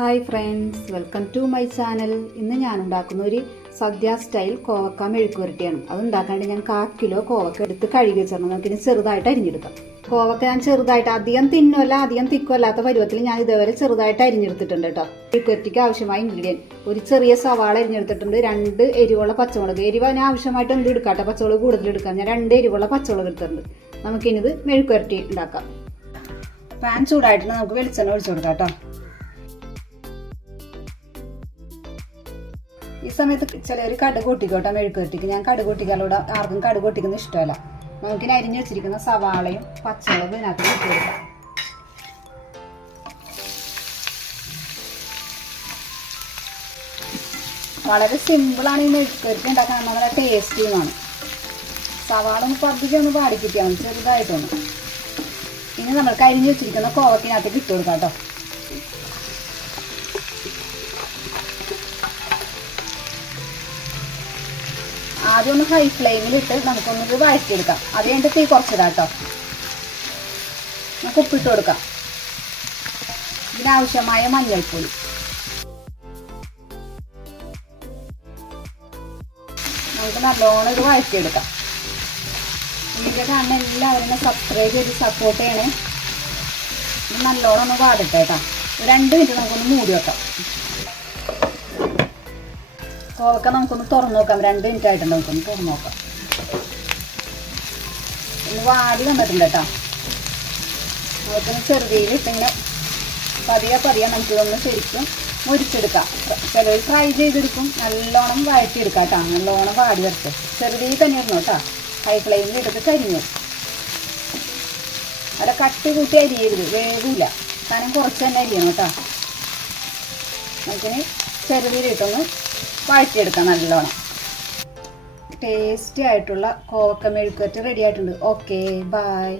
Hi friends welcome to my channel. ഇന്ന് ഞാൻ ഉണ്ടാക്കുന്ന ഒരു സദ്യ സ്റ്റൈൽ കോവക്ക മെഴുക്കുവരട്ടിയാണ് അത് ഉണ്ടാക്കാൻ ഞാൻ കാ കിലോ കോവക്ക എടുത്ത് കഴുകി വെച്ചിരുന്നു നമുക്കിനി ചെറുതായിട്ട് അരിഞ്ഞെടുക്കാം. കോവക്ക ഞാൻ ചെറുതായിട്ട് അധികം തിന്നുമല്ല അധികം തിക്കുമല്ലാത്ത പരുവത്തിൽ ഞാൻ ഇതേവരെ ചെറുതായിട്ട് അരിഞ്ഞെടുത്തിട്ടുണ്ട് കേട്ടോ. മെഴുക്കുവരട്ടിക്ക് ആവശ്യമായ ഇൻഗ്രീഡിയന്റ് ഒരു ചെറിയ സവാള അരിഞ്ഞെടുത്തിട്ടുണ്ട്. രണ്ട് എരിവുള്ള പച്ചമുളക്. എരിവ് ഞാൻ ആവശ്യമായിട്ട് എന്ത് എടുക്കാട്ടെ പച്ചമുളക് കൂടുതൽ എടുക്കാം. ഞാൻ രണ്ട് എരിവുള്ള പച്ചമുളക് എടുത്തിട്ടുണ്ട്. നമുക്കിനിത് മെഴുക്കുവരട്ടി ഉണ്ടാക്കാം. പാൻ ചൂടായിട്ട് നമുക്ക് വെളിച്ചെണ്ണ ഒഴിച്ചു കൊടുക്കാം കേട്ടോ. ഈ സമയത്ത് ചിലർ കടുക് പൊട്ടിക്കോട്ടെ മെഴുക്കുവരട്ടിക്ക് ഞാൻ കടുക് കൂട്ടിക്കാലോടെ ആർക്കും കടുക് കൂട്ടിക്കുന്ന ഇഷ്ടമല്ല. നമുക്കിനി അരിഞ്ഞു വെച്ചിരിക്കുന്ന സവാളയും പച്ചമുളകും ഇതിനകത്ത് ഇട്ട് കൊടുക്കാം. വളരെ സിമ്പിളാണ് ഈ മെഴുക്കുവരട്ടി ഉണ്ടാക്കാൻ. നല്ല ടേസ്റ്റിയുമാണ് സവാള ഒന്ന് പതുക്കെ ഒന്ന് പാടിപ്പിക്കാം ചെറുതായിട്ടൊന്ന്. ഇനി നമ്മൾക്ക് അരിഞ്ഞു വെച്ചിരിക്കുന്ന കോവക്കിനകത്തേക്ക് ഇട്ട് കൊടുക്കാം കേട്ടോ. ആദ്യം ഒന്ന് ഹൈ ഫ്ലെയിമിലിട്ട് നമുക്കൊന്നത് വഴറ്റിയെടുക്കാം. അത് കഴിഞ്ഞിട്ട് തീ കുറച്ചിടാം കേട്ടോ. നമുക്ക് ഉപ്പിട്ട് കൊടുക്കാം. ഇതിനാവശ്യമായ മഞ്ഞൾപ്പൊടി. നമുക്ക് നല്ലോണം ഇത് വഴറ്റിയെടുക്കാം. വീഡിയോ കാണുന്ന എല്ലാവരും സബ്സ്ക്രൈബ് ചെയ്ത് സപ്പോർട്ട് ചെയ്യണേ. നല്ലോണം ഒന്ന് വാടട്ടെ കേട്ടോ. രണ്ട് മിനിറ്റ് നമുക്കൊന്ന് മൂടി വെക്കാം. കോവക്ക നമുക്കൊന്ന് തുറന്നു നോക്കാം. രണ്ട് മിനിറ്റ് ആയിട്ടുണ്ട് നമുക്കൊന്ന് തുറന്നു നോക്കാം. ഒന്ന് വാടി വന്നിട്ടുണ്ട് കേട്ടോ. നമുക്കൊന്ന് ചെറുതീലിട്ട് ഇങ്ങനെ പതിയെ പതിയെ നമുക്കിതൊന്ന് ശരിക്കും മുരിച്ചെടുക്കാം. ചിലർ ഫ്രൈ ചെയ്തെടുക്കും. നല്ലോണം വഴറ്റിയെടുക്കാം കേട്ടോ. നല്ലോണം വാടി വരച്ച് ചെറുതീ തന്നെ ഇരുന്നു കേട്ടോ. ഹൈ ഫ്ലെയിമിൽ എടുത്ത് കരിഞ്ഞു. അവിടെ കട്ടി കൂട്ടി അരിയരുത്. വേവില്ല. കാരണം കുറച്ച് തന്നെ അരിയണം കേട്ടോ. നമുക്കിനി ചെറുതീലിട്ടൊന്ന് വഴറ്റിയെടുക്കാം നല്ലോണം. ടേസ്റ്റി ആയിട്ടുള്ള കോവക്ക മെഴുക്കുവരട്ടി റെഡി ആയിട്ടുണ്ട്. Okay bye